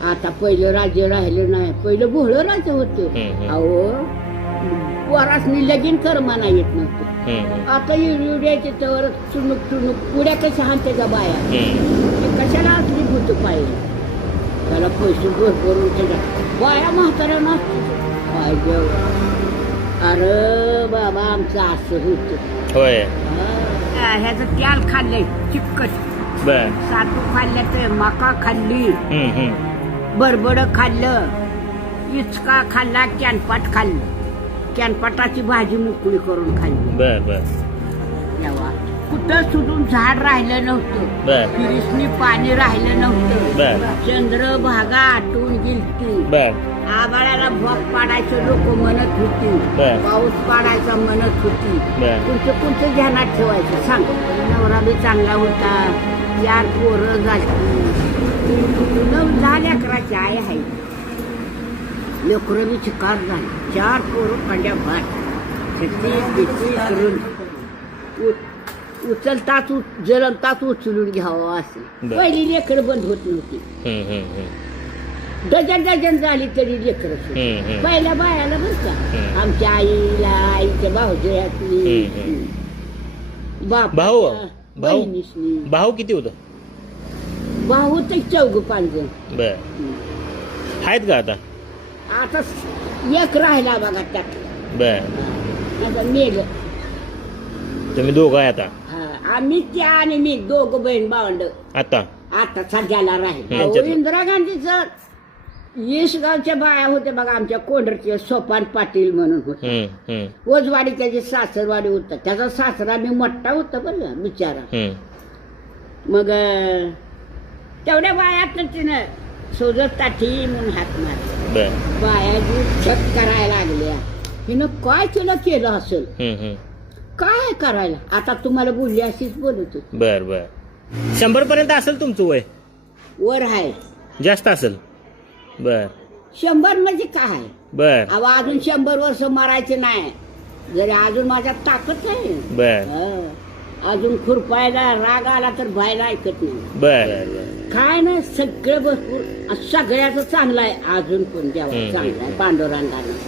आता पहिलं राज्य राहिलं नाही, पहिलं भोळं राज्य होतं. अहो वरासनी लगीन कर म्हणा येत नव्हतं. आता युरियाचे तर चुणूक चुणूक पुड्या कशा हाणत्याच्या बाया, ते कशाला असली भूत पाहिजे. त्याला पैसे भरपूर त्याच्या बाया म्हाताऱ्या नसतो पाहिजे. अरे बाबा आमचं असं होत. होय. ह्याचं त्याल खाल्लंय चिकट, बर. सातू खाल्लं, ते मका खाल्ली, बरबड खाल्लं, इचका खाल्ला, कॅनपाट खाल्लं. कॅनपाटाची भाजी मुकळी करून खाल्ली. बर बर. तेव्हा कुठं सुटून झाड राहिलं नव्हतं, बर. फिरिसनी पाणी राहिलं नव्हतं. बर. चंद्रभागा आटून गेलती. बर. आबाळाला भोग पाडायचं लोक म्हणत होती, बर. पाऊस पाडायचा म्हणत होती. बर. कोणतं ध्यानात ठेवायचं सांग. नवरा बी चांगला होता, 4 पोरं झाली, 9 लेकराची आई आहे. लेकरं बी चिकार झाली, 4 पोरं कांड्या भात करून उचलताच जलमताच उचलून घ्यावं असे. पहिली लेकरं बंद होत नव्हती. डझन झाली तरी लेकरं पहिल्या बायाला बरं का. आमच्या आईला, आईच्या भाऊजयातली, भाऊ बहिणीसनी. भाऊ किती होत? भाऊ तर 4-5 जण. बर. आहेत का आता? आता एक राहिला बघा त्यात. बर. आता मेल. तुम्ही दोघं आहे आता? आम्ही त्या आणि मी 2 बहीण भावंड आता आता सध्याला राहील. यांच्यात- इंदिरा गांधीचं 20 गावच्या बाया होत्या बघा. आमच्या कोंढरचे सोपान पाटील म्हणून होते. ओजवाडी त्याची सासरवाडी होता. त्याचा सासरा मी मोठा होता बरं का बिचारा. मग तेवढ्या बायात तिनं सोजत ताठी म्हणून हात मारला. बायाची छत करायला लागल्या. हिनं काय तुला केलं असेल, काय करायला. आता तुम्हाला बोलली अशीच बोलत होती. बर बर. 100 पर्यंत असेल तुमचं वय? वर आहे. जास्त असेल. बर. 100 म्हणजे काय. बर. अहो अजून 100 वर्ष मरायचे नाही. जरी अजून माझ्यात ताकद आहे. बर. अजून खुरपायला राग आला तर बायला ऐकत नाही. बर. काय नाही, सगळं भरपूर सगळ्याचं चांगलं आहे. अजून पण द्यावं चांगलं आहे पांडुरंगानं.